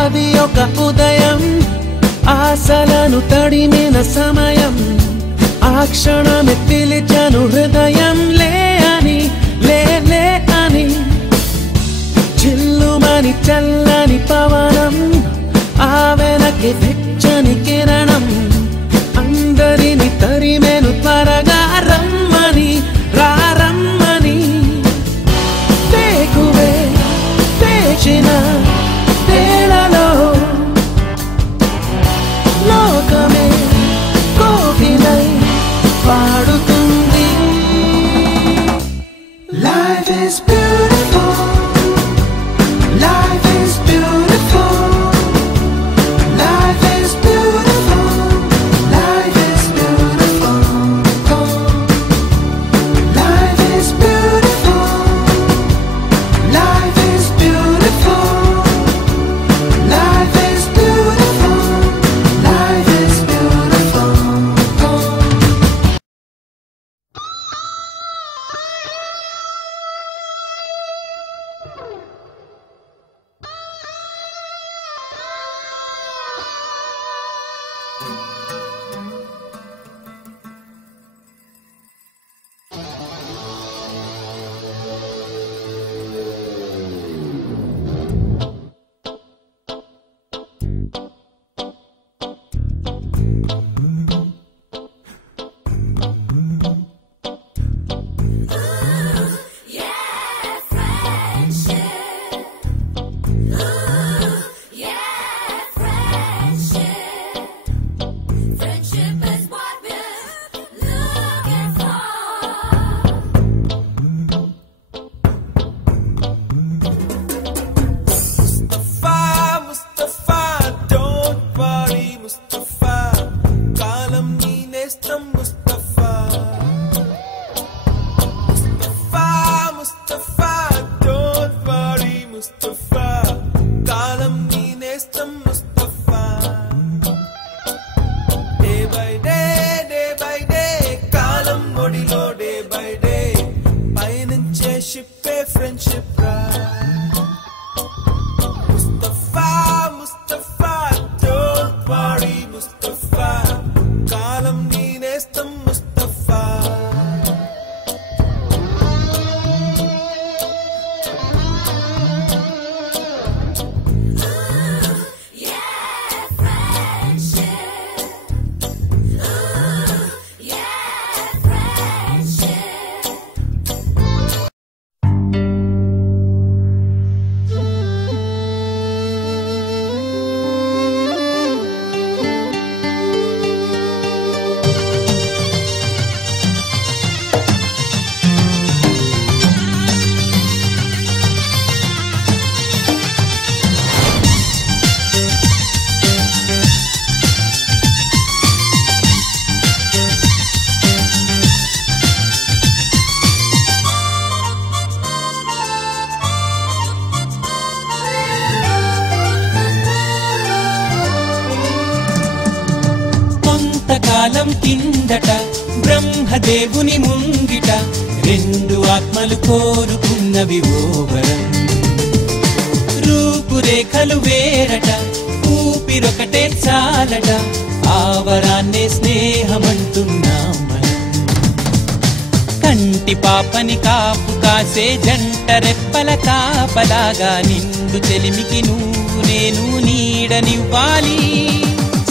అది ఒక ఉదయం ఆశలను తడిమిన సమయం ఆ క్షణమే పిలిచాను హృదయం లే అని లే లే అని చిల్లుమని చల్లని పవనం ఆ వెనక్కి వెచ్చని కిరణం అందరిని తరిమేను త్వరగా రమ్మని రారమ్మని వేకువే వేచిన వేళలో లోకమే కోకిలై పాడుతుంది. Life is beautiful, life is beautiful, life is beautiful, life is beautiful, life is beautiful, life is beautiful, life is beautiful, life is beautiful. కాలం కిందట బ్రహ్మదేవుని ముంగిట రెండు ఆత్మలు కోరుకున్నవి ఓ వరం. రూపురేఖలు వేరట ఊపిరొకటే చాలట ఆ వరాన్నే స్నేహమంటున్నాం మనం. కంటి పాపని కాపు కాసే జంట రెప్పల కాపలాగా నిండు చెలిమికి నువ్వు నేను నీడనివ్వాలి.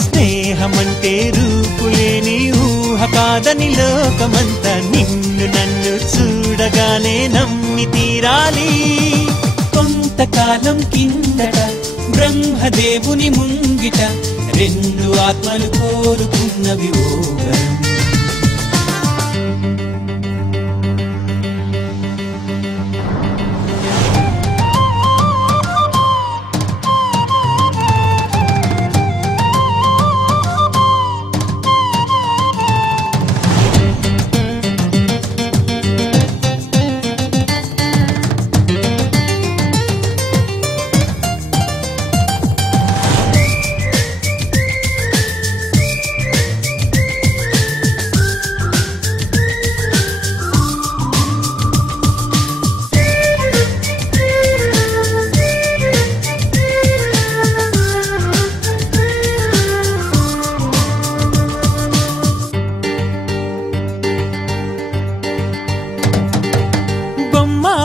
స్నేహమంటే రూపులేని ఊహ కాదని లోకమంతా నిన్ను నన్ను చూడగానే నమ్మి తీరాలి. కొంతకాలం కిందట బ్రహ్మదేవుని ముంగిట రెండు ఆత్మలు కోరుకున్నవి ఓ వరం.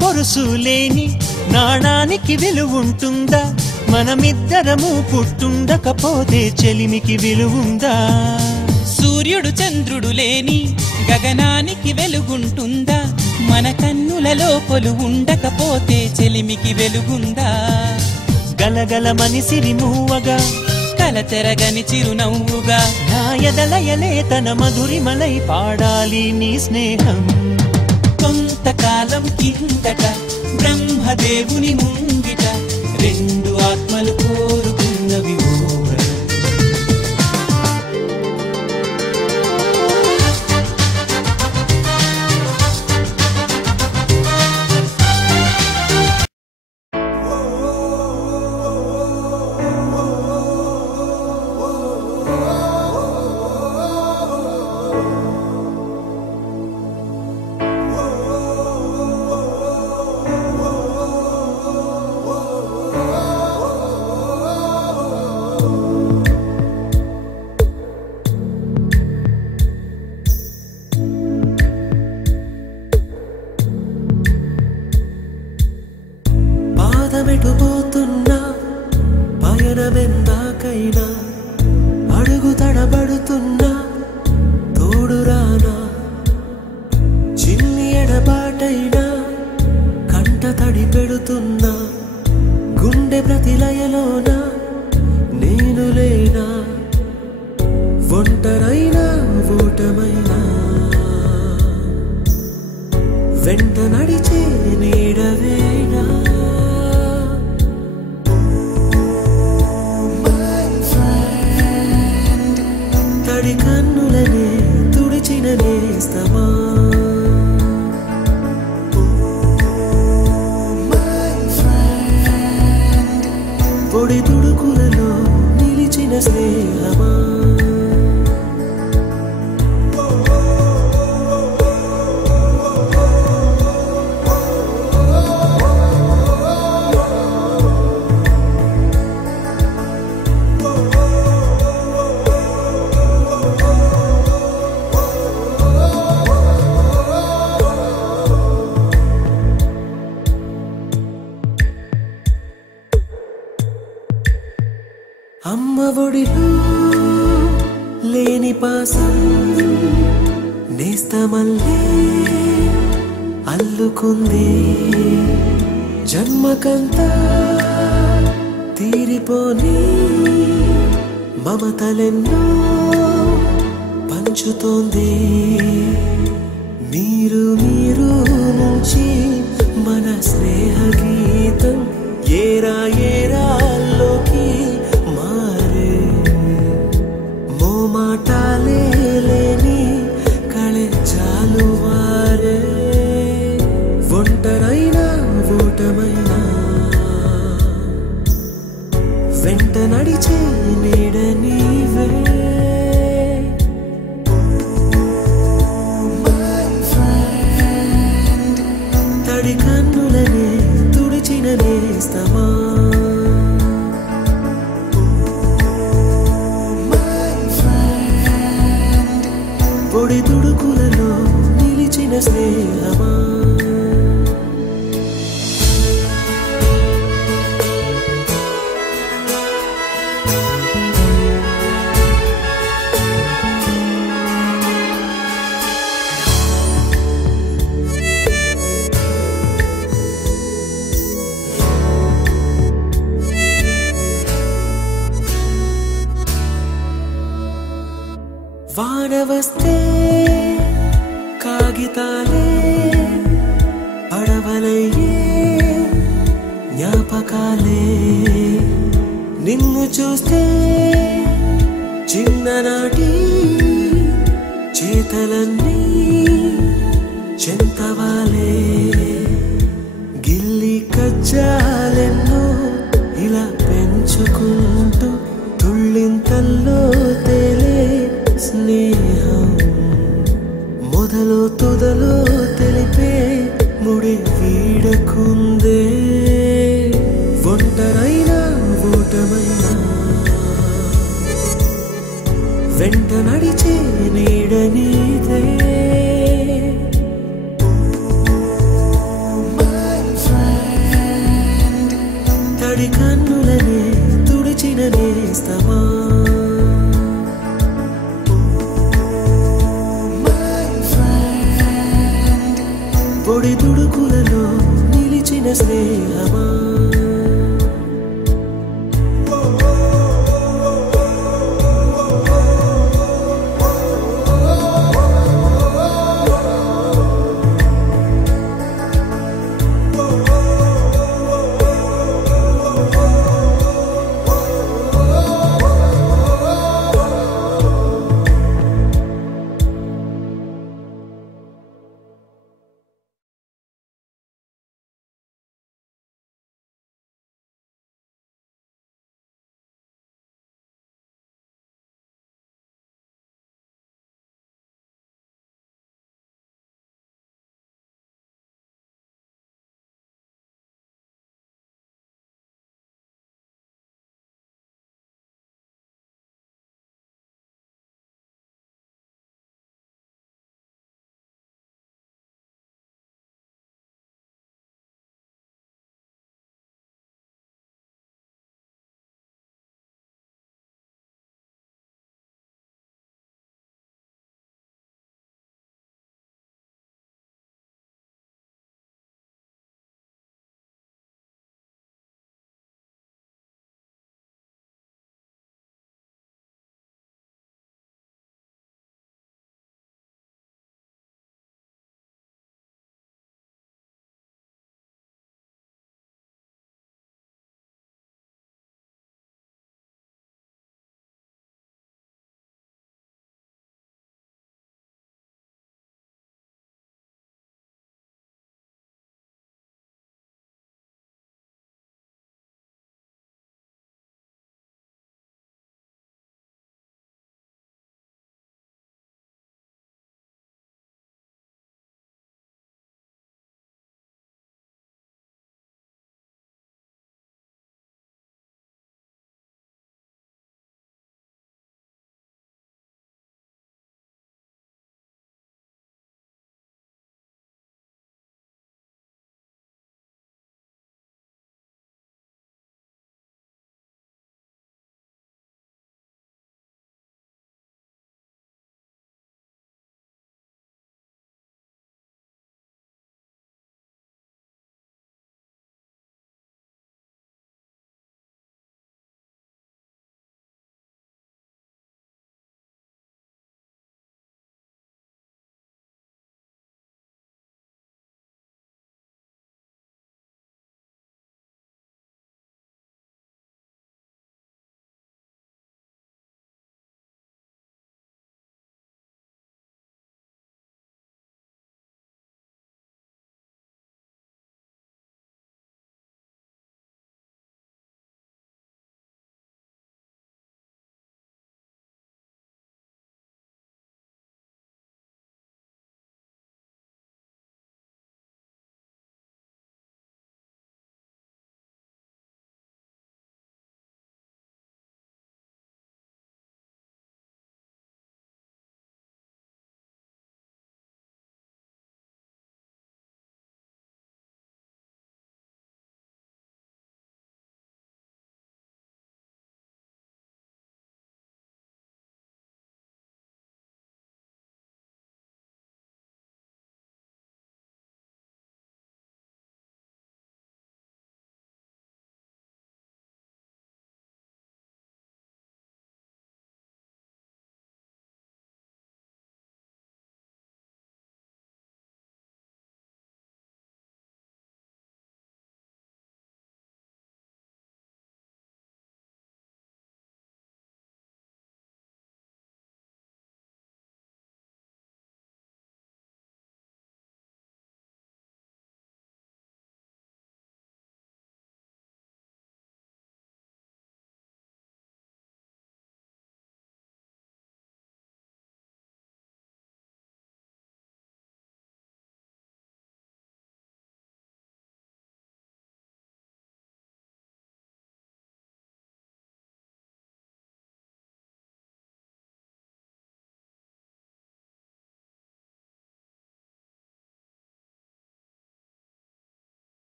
బొరుసు లేని నాణానికి విలువుంటుందా? మనమిద్దరము పుట్టుండకపోతే చెలిమికి విలువుందా? సూర్యుడు చంద్రుడు లేని గగనానికి వెలుగుంటుందా? మన కన్నులలో కొలువుండకపోతే చెలిమికి వెలుగుందా? గలగలమని సిరిమూవగా కలతెరగని చిరునవ్వుగా నా ఎదలయలే తన మధురిమలై పాడాలి నీ స్నేహం. కొంతకాలం కిందట బ్రహ్మదేవుని ముంగిట రెండు ఆత్మలు కోరుకున్నవి ఓవరం. పాదమెటుపోతున్నా పయనమెందాకైనా అడుగు తడబడుతున్నా తోడురానా? చిన్ని ఎడబాటైనా కంట తడి పెడుతున్నా గుండె ప్రతిలయలోన నేను లేనా? ఒంటరైనా ఓటమైనా వెంట నడిచే నీడవేనా? తడి కన్నులనే తుడిచిన నేస్తమా? పొడి తుడుకులలో నిలిచిన స్నేహమా? అమ్మ ఒడిలో లేని పాసం నేస్తమల్లే అల్లుకుంది. జన్మకంతా తీరిపోని మమతలెన్నో పంచుతోంది. మీరు మీరు నుంచి మన స్నేహ గీతం ఏరా ఏరాల్లోకి మారే. మోమాటాలే లేని కళెచ్చాలు వారే. ఒంటరైనా ఓటమైనా వెంట నడిచే నీడ నీవే. తడి కన్నులనే తుడిచిన నేస్తమా? పొడి తుడుకులలో నిలిచిన స్నేహమా? వాన వస్తే కాగితాలే పడవలయ్యే జ్ఞాపకాలే. నిన్ను చూస్తే చిన్ననాటి చేతలన్నీ చెంతవాలే. గిల్లి కజ్జాలెన్నో ఇలా పెంచుకుంటూ తుళ్ళింతల్లో తేలే స్నేహం. మొదలు తుదలో తెలిపే ముడి వీడకుందే. ఒంటరైనా ఓటమైనా వెంట నడిచే నీడ నీదే. పొడి తుడుకులలో నిలిచిన స్నేహమా